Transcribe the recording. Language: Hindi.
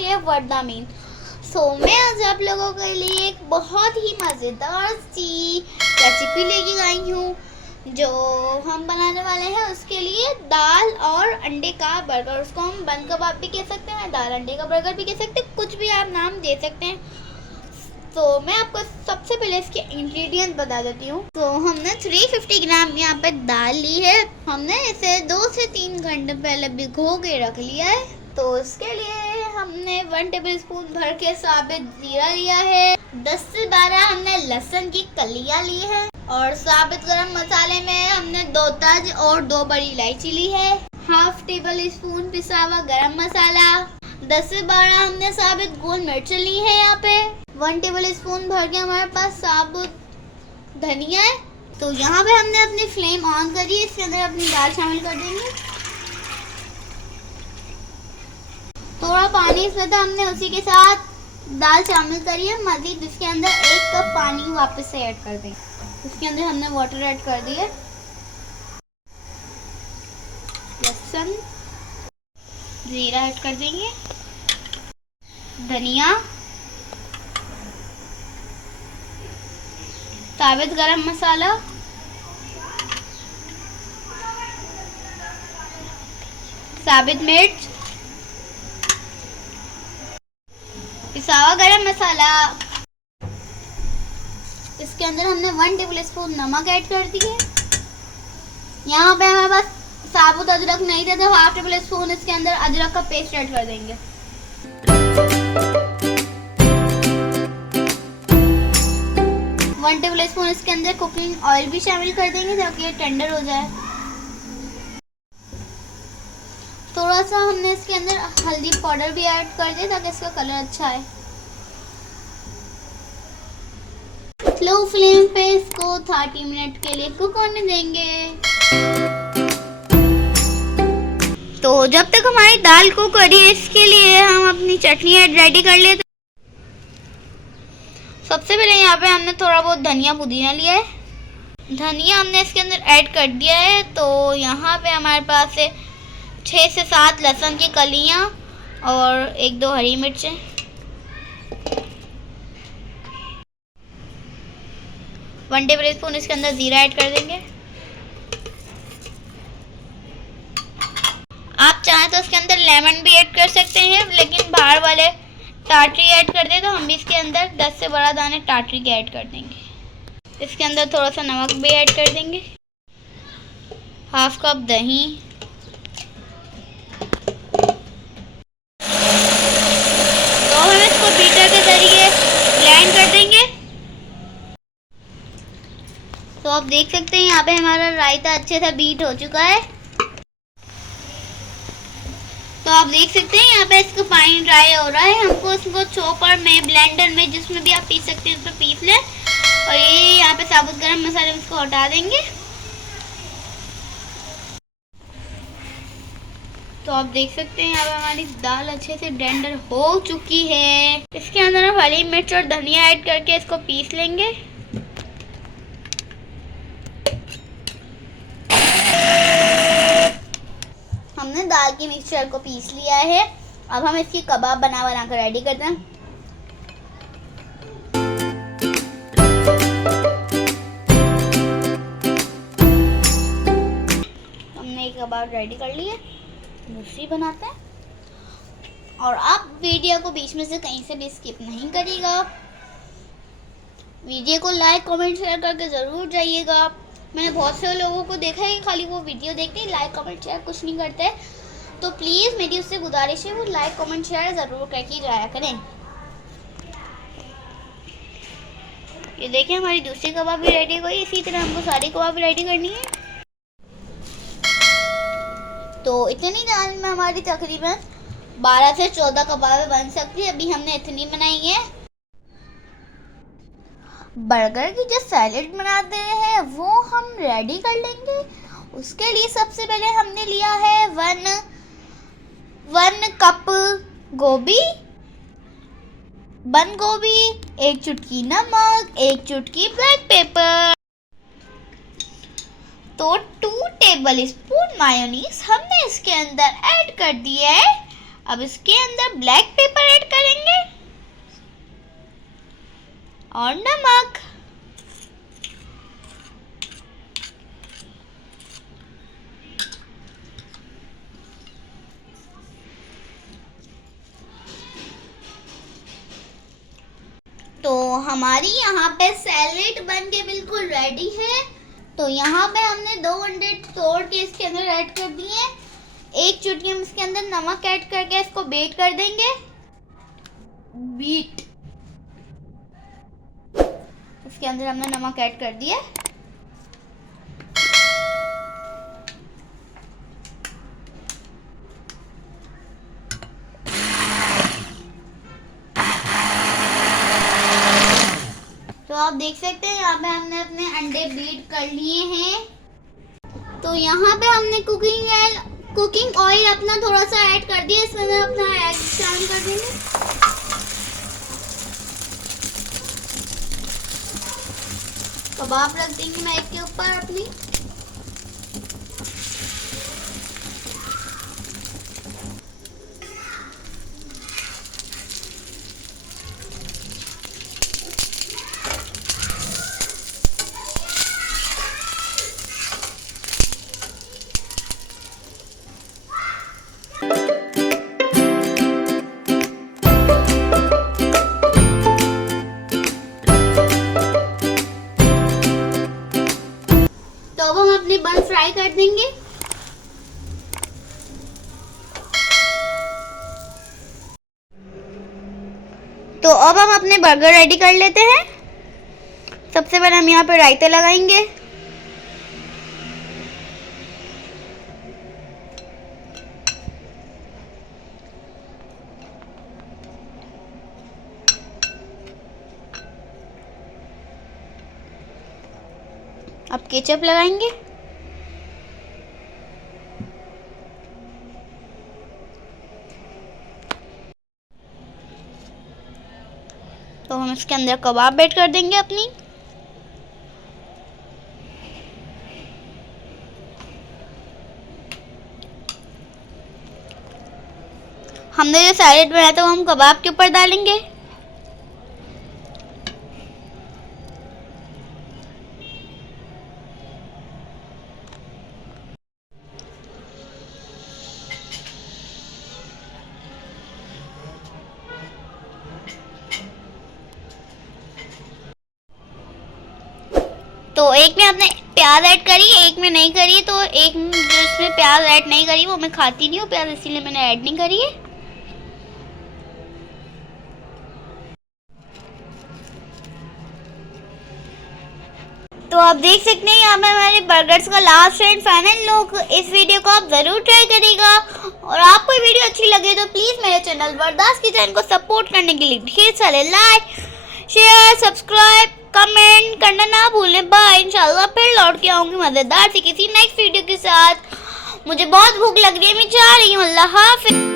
शेफ वर्दा मीन। मैं आज आप लोगों के लिए एक बहुत ही मज़ेदार सी रेसिपी लेके आई हूँ जो हम बनाने वाले हैं। उसके लिए दाल और अंडे का बर्गर, उसको हम बन कबाब भी कह सकते हैं, दाल अंडे का बर्गर भी कह सकते हैं, कुछ भी आप नाम दे सकते हैं। मैं आपको सबसे पहले इसके इंग्रेडिएंट बता देती हूँ। हमने 350 ग्राम यहाँ पे दाल ली है। हमने इसे 2 से 3 घंटे पहले भिगो के रख लिया है। इसके लिए हमने 1 टेबलस्पून भर के साबित जीरा लिया है। 10 से 12 हमने लहसुन की कलियां ली है और साबित गरम मसाले में हमने 2 तज और 2 बड़ी इलायची ली है। 1/2 टेबलस्पून पिसा हुआ गरम मसाला। 10 से 12 हमने साबित गोल मिर्च ली है। यहाँ पे 1 टेबलस्पून भर के हमारे पास साबुत धनिया है। यहाँ पे हमने अपनी फ्लेम ऑन करी है। इसके अंदर अपनी दाल शामिल कर देंगे। थोड़ा पानी इसमें था, हमने उसी के साथ दाल शामिल करी है। मजीद इसके अंदर 1 कप पानी वापस से ऐड कर देंगे। इसके अंदर हमने वाटर ऐड कर दिया। लहसुन, जीरा ऐड कर देंगे, धनिया, साबित गरम मसाला, साबित मिर्च, पिसा हुआ गरम मसाला। इसके अंदर हमने 1 टेबलस्पून नमक ऐड कर दिए। यहाँ पे हमारे पास साबुत अदरक नहीं था तो 1/2 टेबलस्पून इसके अंदर अदरक का पेस्ट ऐड कर देंगे। 1 टेबलस्पून इसके अंदर कुकिंग ऑयल भी शामिल कर देंगे ताकि ये टेंडर हो जाए। थोड़ा सा हमने इसके अंदर हल्दी पाउडर भी ऐड कर दिया ताकि इसका कलर अच्छा आए। लो फ्लेम पे इसको 30 मिनट के लिए कुक होने देंगे। जब तक हमारी दाल कुक हो रही है, इसके लिए हम अपनी चटनी रेडी कर लेते। सबसे पहले यहाँ पे हमने थोड़ा बहुत धनिया पुदीना लिया है। धनिया हमने इसके अंदर ऐड कर दिया है। यहाँ पे हमारे पास है 6 से 7 लहसुन की कलियां और 1-2 हरी मिर्चें। 1 टेबलस्पून इसके अंदर जीरा ऐड कर देंगे। आप चाहें तो इसके अंदर लेमन भी ऐड कर सकते हैं, लेकिन बाहर वाले टाटरी ऐड कर दे तो हम भी इसके अंदर 10 से 12 दाने टाटरी के ऐड कर देंगे। इसके अंदर थोड़ा सा नमक भी ऐड कर देंगे। 1/2 कप दही, हम इसको बीटर के जरिए ब्लेंड कर देंगे। आप देख सकते हैं यहाँ पे हमारा रायता अच्छे से बीट हो चुका है। आप देख सकते हैं यहाँ पे इसका पानी ड्राई हो रहा है। हमको इसको चॉपर में, ब्लेंडर में, जिसमें भी आप पीस सकते हैं उसमें पीस लें। और ये यहाँ पे साबुत गरम मसाले इसको हटा देंगे। आप देख सकते हैं यहाँ पे हमारी दाल अच्छे से टेंडर हो चुकी है। इसके अंदर हम हरी मिर्च और धनिया ऐड करके इसको पीस लेंगे। हमने दाल की मिक्सचर को पीस लिया है। अब हम इसकी कबाब बना कर रेडी करते हैं। हमने एक कबाब रेडी कर ली है, दूसरी बनाते हैं। और आप वीडियो को बीच में से कहीं से भी स्किप नहीं करिएगा। वीडियो को लाइक कमेंट शेयर करके ज़रूर जाइएगा। मैंने बहुत से लोगों को देखा है कि खाली वो वीडियो देखते हैं, लाइक कमेंट शेयर कुछ नहीं करते। प्लीज़ मेरी उससे गुजारिश है वो लाइक कमेंट शेयर ज़रूर करके जाया करें। ये देखिए हमारी दूसरी कबाब भी रेडी हो गई। इसी तरह हमको सारी कबाब भी रेडी करनी है। इतनी दाल में हमारी तकरीबन 12 से 14 कबाबें बन सकती है। अभी हमने इतनी बनाई है। बर्गर की जो सैलेड बनाते हैं वो हम रेडी कर लेंगे। उसके लिए सबसे पहले हमने लिया है 1 कप गोभी, बंद गोभी, 1 चुटकी नमक, 1 चुटकी black pepper, 2 table spoon mayonnaise हमने इसके अंदर ऐड कर दिया है। अब इसके अंदर ब्लैक पेपर ऐड करेंगे और नमक। तो हमारी यहाँ पे सैलेड बन के बिल्कुल रेडी है। तो यहाँ पे हमने 2 अंडे तोड़ के इसके अंदर ऐड कर दिए। 1 चुटकी हम इसके अंदर नमक ऐड करके इसको बीट कर देंगे। बीट, इसके अंदर हमने नमक ऐड कर दिया। तो आप देख सकते हैं यहाँ पे हमने अपने अंडे बीट कर लिए हैं। तो यहाँ पे हमने कुकिंग ऑयल अपना थोड़ा सा ऐड कर दिया। इसमें मैं अपना एग शामिल कर देंगे। कबाब रख देंगे मैं एग के ऊपर अपनी। तो अब हम अपने बन फ्राई कर देंगे। तो अब हम अपने बर्गर रेडी कर लेते हैं। सबसे पहले हम यहाँ पे रायता लगाएंगे। अब केचप लगाएंगे। तो हम इसके अंदर कबाब ऐड कर देंगे अपनी। हमने जो सैलेड बनाया था वो हम कबाब के ऊपर डालेंगे। तो एक में आपने प्याज ऐड करी, एक में नहीं करी। तो एक जिसमें प्याज ऐड नहीं करी वो मैं खाती नहीं हूँ प्याज, इसीलिए मैंने ऐड नहीं करी है। तो आप देख सकते हैं यहाँ पे हमारे बर्गर्स का लास्ट एंड फाइनल लुक। इस वीडियो को आप जरूर ट्राई करिएगा और आपको वीडियो अच्छी लगे तो प्लीज मेरे चैनल वरदास किचन को सपोर्ट करने के लिए ढेर सारे लाइक, शेयर, सब्सक्राइब, कमेंट करना ना भूलें। बाय। इंशाल्लाह फिर लौट के आऊंगी मजेदार सी किसी नेक्स्ट वीडियो के साथ। मुझे बहुत भूख लग रही है, मैं जा रही हूँ। अल्लाह हाफिज़।